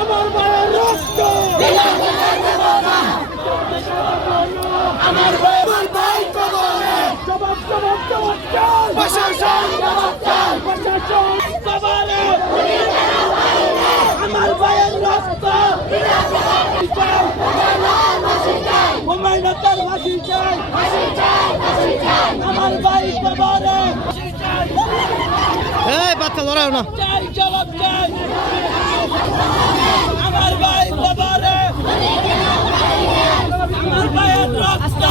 আমার মায়ের রক্ত আমার ভাই কবরে জবাব জবাব জবাব চাই প্রশাসন জবাব চাই প্রশাসন কবরে আমার ভাইয়ের রক্ত হুমায়ুনের ফাঁসি চাই আমার ভাই কবরে এই বাচ্চা ধরাও না চাই জবাব চাই আমার ভাই কবরে আমার ভাইয়ের রক্ত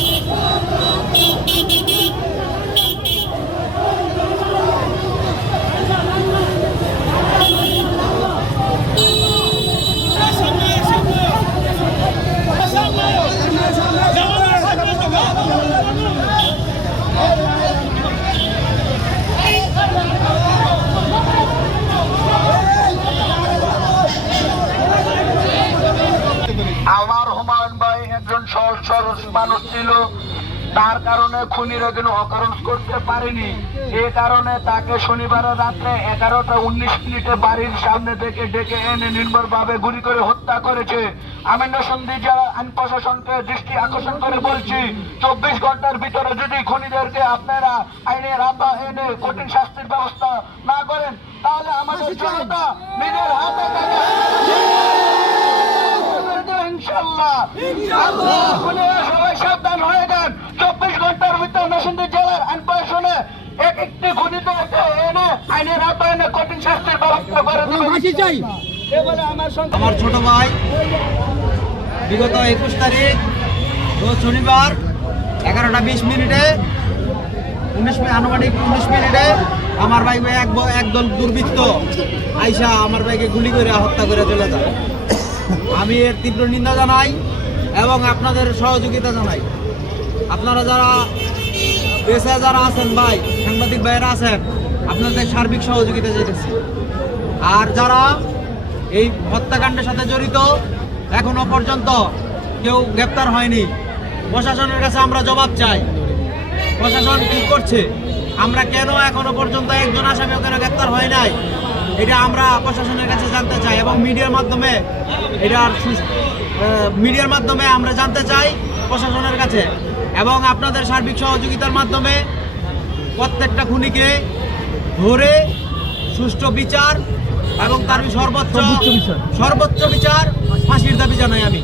আমার হুমায়ুন ভাই একজন সহজ সরল মানুষ ছিল, তার কারণে খুনিরা যেন অকারণ করতে পারেনি। এই কারণে তাকে শনিবারের রাত্রে 11:19 বাড়ির সামনে থেকে ডেকে এনে নির্মমভাবে গুলি করে হত্যা করেছে। আমি নরসিংদী জেলা আইন প্রশাসনকে দৃষ্টি আকর্ষণ করে বলছি, 24 ঘন্টার ভিতরে যদি খুনিদেরকে আপনারা আইনের আওতায় এনে কঠিন শাস্তির ব্যবস্থা না করেন, তাহলে আমাদের জনতা নিজের হাতে সবাই সাবধান হয়ে যান। 24 ঘন্টার ভিতরে নরসিংদী জেলার আইন প্রশাসনে একটি খুনিতে এনে আইনের আওতায় এনে কঠিন শাস্তির ব্যবস্থা করে আমার ছোট ভাই বিগত 21 তারিখ রোজ শনিবার 11:20 আনুমানিক 19 মিনিটে আমার ভাই একদল দুর্বৃত্ত আইসা আমার ভাইকে গুলি করে হত্যা করে চলে যায়। আমি এর তীব্র নিন্দা জানাই এবং আপনাদের সহযোগিতা জানাই। আপনারা যারা দেশে যারা আছেন ভাই, সাংবাদিক ভাইয়েরা আছেন, আপনাদের সার্বিক সহযোগিতা চাইতেছি। আর যারা এই হত্যাকাণ্ডের সাথে জড়িত এখনো পর্যন্ত কেউ গ্রেপ্তার হয়নি, প্রশাসনের কাছে আমরা জবাব চাই। প্রশাসন কি করছে, আমরা কেন এখনো পর্যন্ত একজন আসামি কেন গ্রেপ্তার হয় নাই, এটা আমরা প্রশাসনের কাছে জানতে চাই এবং মিডিয়ার মাধ্যমে আমরা জানতে চাই প্রশাসনের কাছে। এবং আপনাদের সার্বিক সহযোগিতার মাধ্যমে প্রত্যেকটা খুনিকে ধরে সুষ্ঠু বিচার এবং তার সর্বোচ্চ বিচার ফাঁসির দাবি জানাই আমি।